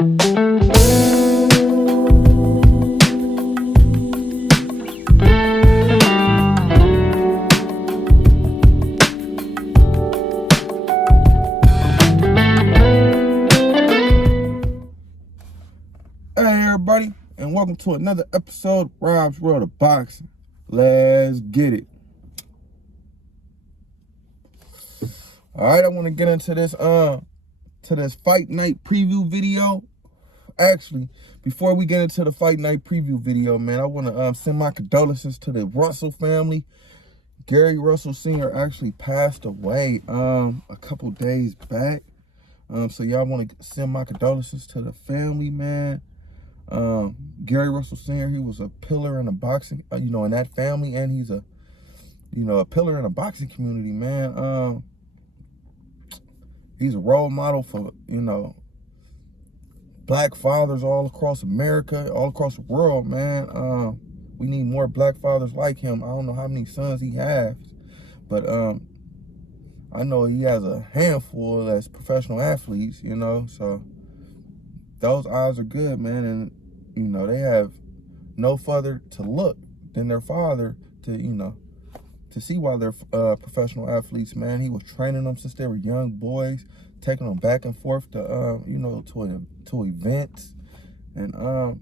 Everybody, and welcome to another episode of Rob's World of Boxing. Let's get it. All right, I want to get into this fight night preview video. Actually, before we get into the fight night preview video, man, I want to send my condolences to the Russell family. Gary Russell Sr. actually passed away a couple days back. So y'all want to send my condolences to the family, man. Gary Russell Sr., he was a pillar in the boxing, in that family, and he's a pillar in the boxing community, man. He's a role model for, black fathers all across America, all across the world, man. We need more black fathers like him. I don't know how many sons he has, but I know he has a handful that's professional athletes, so those odds are good, man. And they have no further to look than their father to see why they're professional athletes, man. He was training them since they were young boys, taking them back and forth to to events, and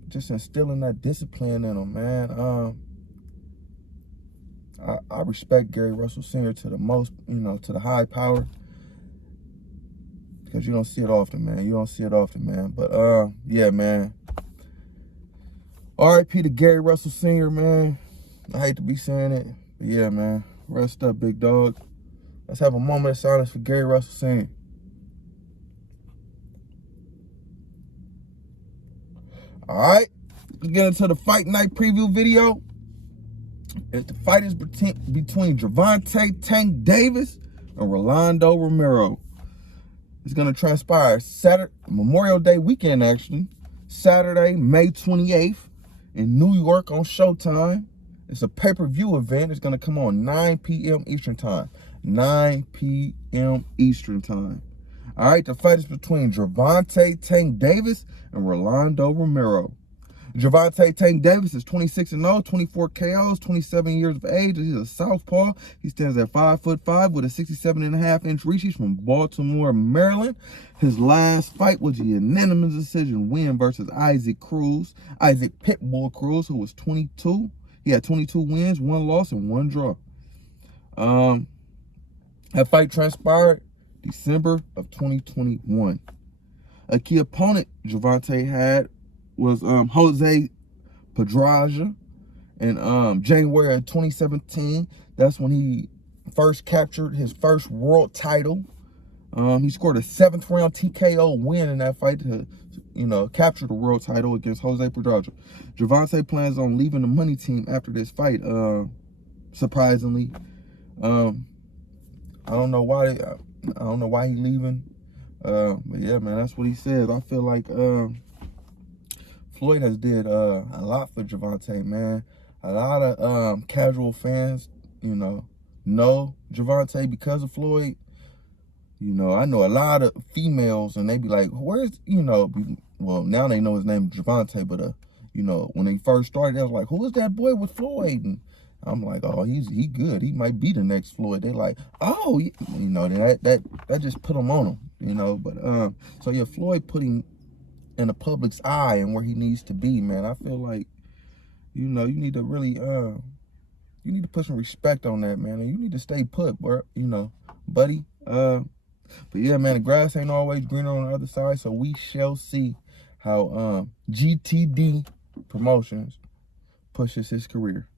just instilling that discipline in them, man. I respect Gary Russell Sr. to the most, to the high power, because you don't see it often, man. You don't see it often, man. But yeah, man. R.I.P. to Gary Russell Sr., man. I hate to be saying it, but yeah, man. Rest up, big dog. Let's have a moment of silence for Gary Russell Sr. All right, let's get into the fight night preview video. The fight is between Gervonta Tank Davis and Rolando Romero. It's going to transpire Saturday, Memorial Day weekend, actually. Saturday, May 28th in New York on Showtime. It's a pay-per-view event. It's going to come on 9 p.m. Eastern Time. 9 p.m. Eastern Time. All right, the fight is between Gervonta Tank Davis and Rolando Romero. Gervonta Tank Davis is 26-0, 24 KOs, 27 years of age. He's a southpaw. He stands at 5'5" with a 67.5-inch reach. He's from Baltimore, Maryland. His last fight was a unanimous decision win versus Isaac Pitbull Cruz, who was 22. He had 22 wins, 1 loss, and 1 draw. That fight transpired December of 2021. A key opponent Gervonta had was Jose Pedraza in January of 2017. That's when he first captured his first world title. He scored a 7th round TKO win in that fight to, capture the world title against Jose Pedraza. Gervonta plans on leaving the money team after this fight, surprisingly. I don't know why he's leaving. But yeah, man, that's what he says. I feel like Floyd has did a lot for Gervonta, man. A lot of casual fans, know Gervonta because of Floyd. I know a lot of females, and they be like, where's, well, now they know his name is Gervonta, but, when they first started, they was like, who is that boy with Floyd? And I'm like, oh, he good. He might be the next Floyd. They like, oh, that just put him on him, But, so, yeah, Floyd put him in the public's eye and where he needs to be, man. I feel like, you need to really, you need to put some respect on that, man. And you need to stay put, buddy. But yeah, man, the grass ain't always greener on the other side, so we shall see how GTD Promotions pushes his career.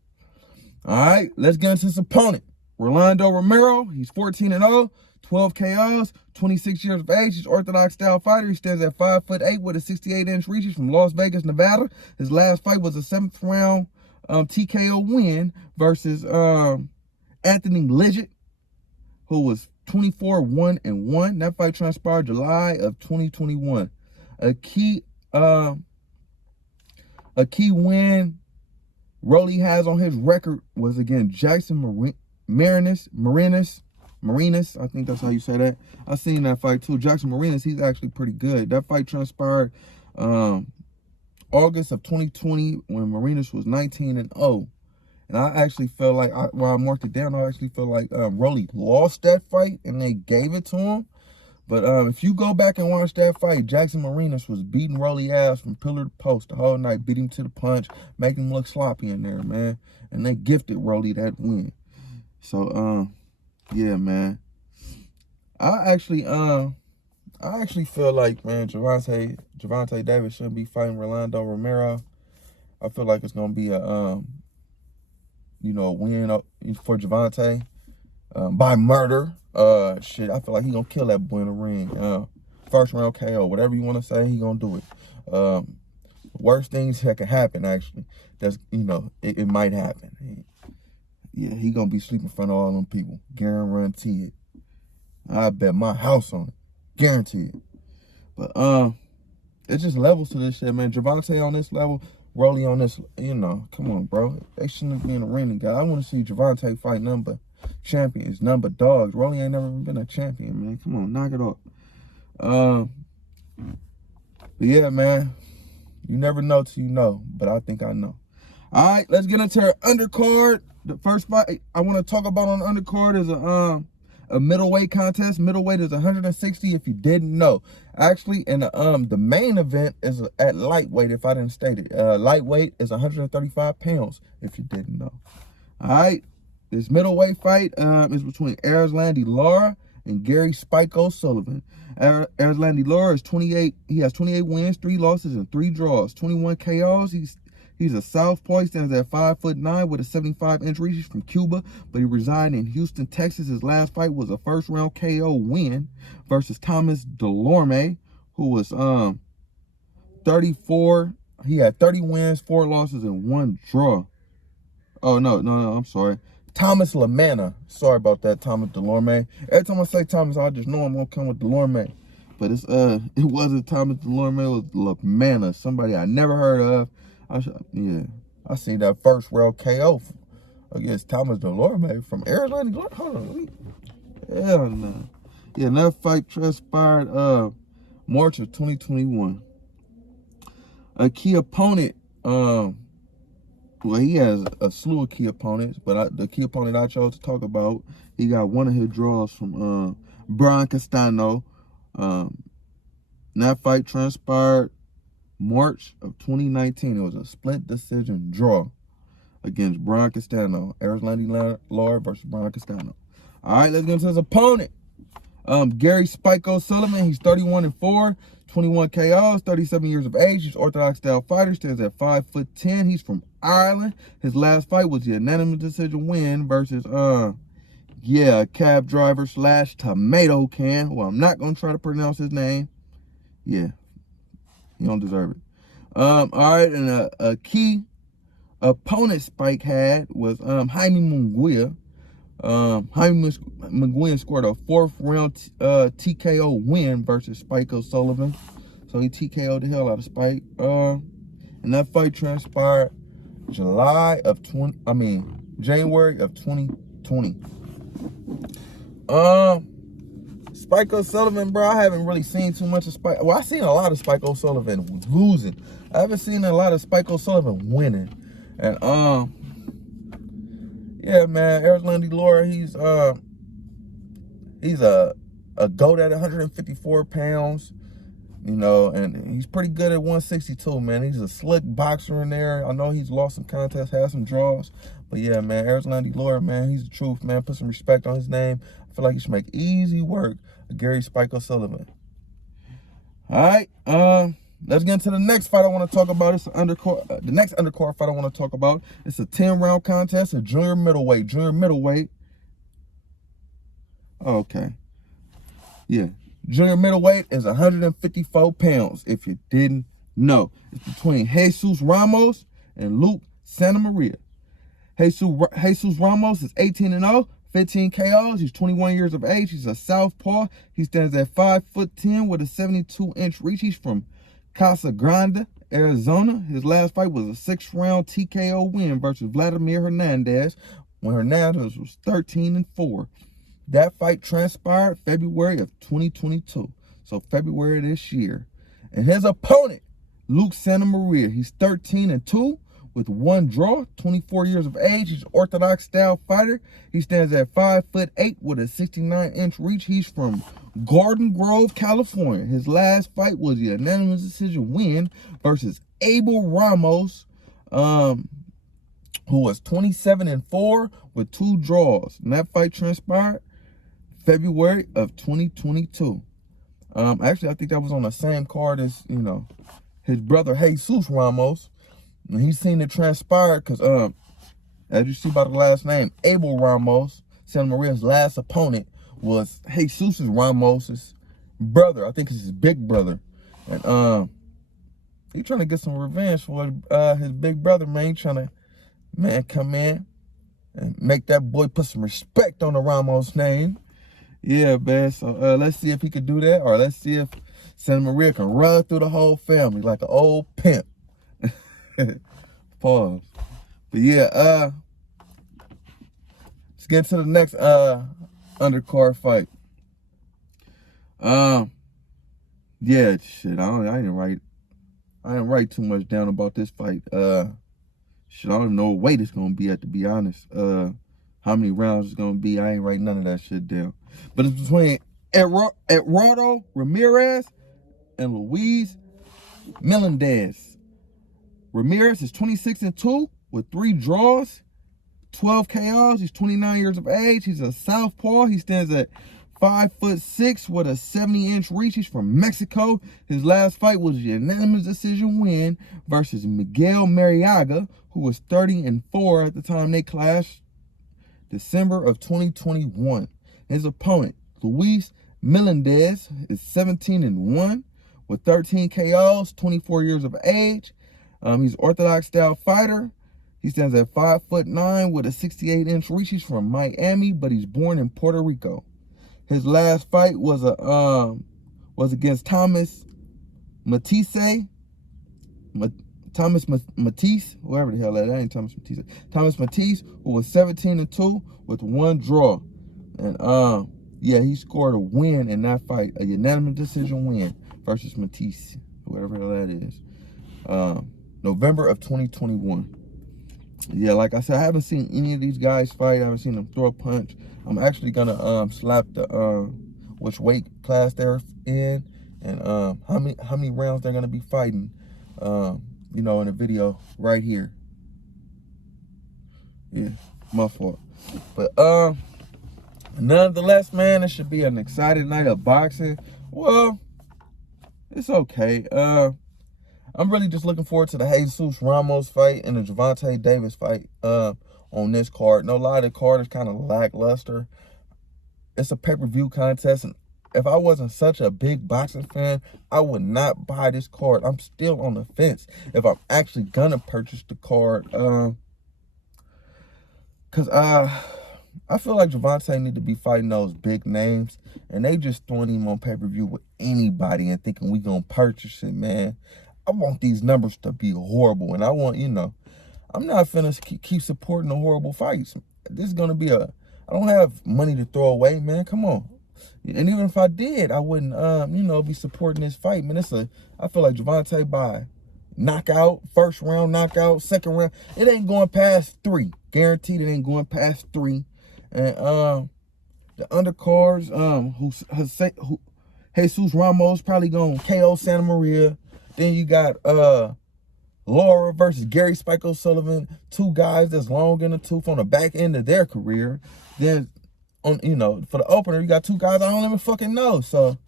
All right, let's get into his opponent. Rolando Romero, he's 14-0, 12 KOs, 26 years of age. He's orthodox style fighter. He stands at 5'8" with a 68-inch reach. He's from Las Vegas, Nevada. His last fight was a 7th round TKO win versus Anthony Lidgett, who was 24-1-1. That fight transpired July of 2021. A key win Rolly has on his record was against Jackson Marinas. I think that's how you say that. I seen that fight too. Jackson Marinas, he's actually pretty good. That fight transpired August of 2020 when Marinas was 19-0. And I actually felt like, while I marked it down, I actually felt like Rolly lost that fight and they gave it to him. But if you go back and watch that fight, Jackson Marinas was beating Rolly ass from pillar to post the whole night, beat him to the punch, making him look sloppy in there, man. And they gifted Rolly that win. So, yeah, man. I actually feel like, man, Gervonta Davis shouldn't be fighting Rolando Romero. I feel like it's gonna be a win for Gervonta by murder. Shit, I feel like he gonna kill that boy in the ring. First round KO, whatever you want to say, he gonna do it. Worst things that can happen, actually. That's it might happen. Yeah, he gonna be sleeping in front of all them people. Guarantee it. I bet my house on it. Guarantee it. But it's just levels to this shit, man. Gervonta on this level, Rolly on this, come on, bro. They shouldn't be in the ring together. I want to see Gervonta fight number champions, number dogs. Rolly ain't never been a champion, man. Come on, knock it off. But yeah, man. You never know till you know, but I think I know. All right, let's get into our undercard. The first fight I want to talk about on the undercard is a middleweight contest. Middleweight is 160 if you didn't know. Actually, and the main event is at lightweight if I didn't state it. Lightweight is 135 pounds if you didn't know. All right, this middleweight fight is between Erislandy Lara and Gary Spike Sullivan. Erislandy Lara is 28. He has 28 wins, 3 losses, and 3 draws. 21 KOs. He's a southpaw. He stands at 5'9" with a 75-inch reach. He's from Cuba, but he resides in Houston, Texas. His last fight was a first-round KO win versus Thomas Delorme, who was 34. He had 30 wins, 4 losses, and 1 draw. Oh, no, I'm sorry. Thomas LaManna. Sorry about that, Thomas Delorme. Every time I say Thomas, I just know I'm going to come with Delorme. But it wasn't Thomas Delorme. It was LaManna, somebody I never heard of. I seen that first round KO against Thomas Delorme from Arizona. Hold on. Hell no. Yeah, and that fight transpired March of 2021. A key opponent, well, he has a slew of key opponents, but the key opponent I chose to talk about, he got one of his draws from Brian Castano. That fight transpired March of 2019. It was a split decision draw against Brian Castano. Erislandy Lara versus Brian Castano. All right, let's get into his opponent. Gary Spike Sullivan. He's 31-4, 21 KOs, 37 years of age. He's orthodox style fighter. Stands at 5'10". He's from Ireland. His last fight was the unanimous decision win versus cab driver / tomato can. Well, I'm not gonna try to pronounce his name. Yeah. You don't deserve it. All right, and a key opponent Spike had was Jaime Munguia. Jaime Munguia scored a 4th round TKO win versus Spike O'Sullivan. So he TKO'd the hell out of Spike. And that fight transpired January of 2020. Spike O'Sullivan, bro, I haven't really seen too much of Spike. Well, I've seen a lot of Spike O'Sullivan losing. I haven't seen a lot of Spike O'Sullivan winning. And yeah, man, Erislandy Lara, he's a goat at 154 pounds, and he's pretty good at 162, man. He's a slick boxer in there. I know he's lost some contests, had some draws, but yeah, man, Erislandy Lara, man, he's the truth, man. Put some respect on his name. I feel like he should make easy work of Gary Spike Sullivan. All right, let's get into the next fight I want to talk about. It's the next undercard fight I want to talk about. It's a 10-round contest, a junior middleweight. Okay. Yeah. Junior middleweight is 154 pounds, if you didn't know. It's between Jesus Ramos and Luke Santa Maria. Jesus Ramos is 18-0, 15 KOs. He's 21 years of age. He's a southpaw. He stands at 5'10" with a 72-inch reach. He's from Casa Grande, Arizona. His last fight was a 6th-round TKO win versus Vladimir Hernandez when Hernandez was 13-4. That fight transpired February of 2022. So February of this year. And his opponent Luke Santa Maria. He's 13-2 with 1 draw, 24 years of age. He's an orthodox style fighter. He stands at 5'8" with a 69-inch reach. He's from Garden Grove, California. His last fight was a unanimous decision win versus Abel Ramos, who was 27-4 with 2 draws. And that fight transpired February of 2022. Actually, I think that was on the same card as, his brother Jesus Ramos. And he's seen it transpire because, as you see by the last name, Abel Ramos, Santa Maria's last opponent, was Jesus Ramos's brother. I think it's his big brother. And he's trying to get some revenge for his big brother, man. He's trying to, come in and make that boy put some respect on the Ramos name. Yeah, man. So let's see if he could do that, or let's see if Santa Maria can run through the whole family like an old pimp. Pause. But yeah, let's get to the next undercard fight. Yeah, shit. I didn't write too much down about this fight. Shit, I don't even know what weight it's gonna be at, to be honest. How many rounds it's gonna be? I ain't write none of that shit down. But it's between Eduardo Ramirez and Luis Melendez. Ramirez is 26-2 with 3 draws, 12 KOs. He's 29 years of age. He's a southpaw. He stands at 5'6" with a 70-inch reach. He's from Mexico. His last fight was a unanimous decision win versus Miguel Mariaga, who was 30-4 at the time they clashed, December of 2021. His opponent, Luis Melendez, is 17-1 with 13 KOs, 24 years of age. He's an orthodox style fighter. He stands at 5'9" with a 68-inch reach. He's from Miami, but he's born in Puerto Rico. His last fight was against Thomas Matisse. Matisse, whoever the hell that ain't Thomas Matisse. Thomas Matisse, who was 17-2 with 1 draw. And yeah, he scored a win in that fight, a unanimous decision win versus Matisse, whoever the hell that is. November of 2021. Yeah, like I said, I haven't seen any of these guys fight. I haven't seen them throw a punch. I'm actually gonna slap the which weight class they're in, and how many rounds they're gonna be fighting, in a video right here. Yeah, my fault. But nonetheless, man, it should be an exciting night of boxing. Well, it's okay. I'm really just looking forward to the Jesus Ramos fight and the Gervonta Davis fight on this card. No lie, the card is kind of lackluster. It's a pay-per-view contest, and if I wasn't such a big boxing fan, I would not buy this card. I'm still on the fence if I'm actually gonna purchase the card. Cause I feel like Gervonta need to be fighting those big names, and they just throwing him on pay-per-view with anybody and thinking we gonna purchase it, man. I want these numbers to be horrible, and I want, I'm not finna keep supporting the horrible fights. This is gonna be I don't have money to throw away, man. Come on. And even if I did, I wouldn't, be supporting this fight, man. I feel like Gervonta by knockout, first round knockout, second round. It ain't going past 3. Guaranteed it ain't going past 3. And the undercards, who Jesus Ramos probably gonna KO Santa Maria. Then you got Lara versus Gary Spike O'Sullivan, 2 guys that's long in the tooth on the back end of their career. Then for the opener, you got 2 guys I don't even fucking know. So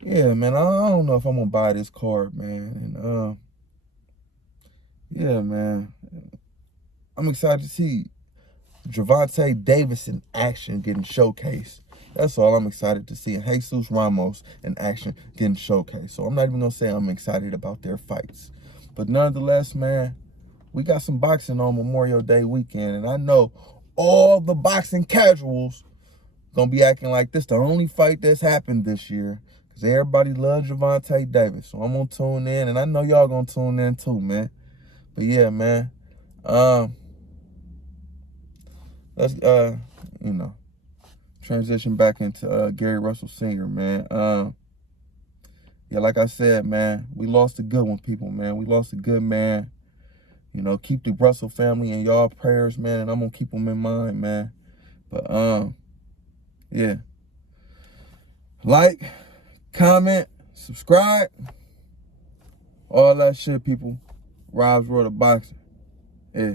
yeah, man, I don't know if I'm gonna buy this card, man. And yeah, man, I'm excited to see Gervonta Davis in action getting showcased. That's all I'm excited to see. And Jesus Ramos in action getting showcased. So I'm not even going to say I'm excited about their fights. But nonetheless, man, we got some boxing on Memorial Day weekend. And I know all the boxing casuals going to be acting like this the only fight that's happened this year. Because everybody loves Gervonta Davis. So I'm going to tune in. And I know y'all going to tune in too, man. But yeah, man. Let's, transition back into Gary Russell Sr., man. yeah, like I said, man, we lost a good one, people, man. We lost a good man. You know, keep the Russell family in y'all prayers, man, and I'm gonna keep them in mind, man. But yeah. Like, comment, subscribe, all that shit, people. Rob's World of Boxing. Yeah.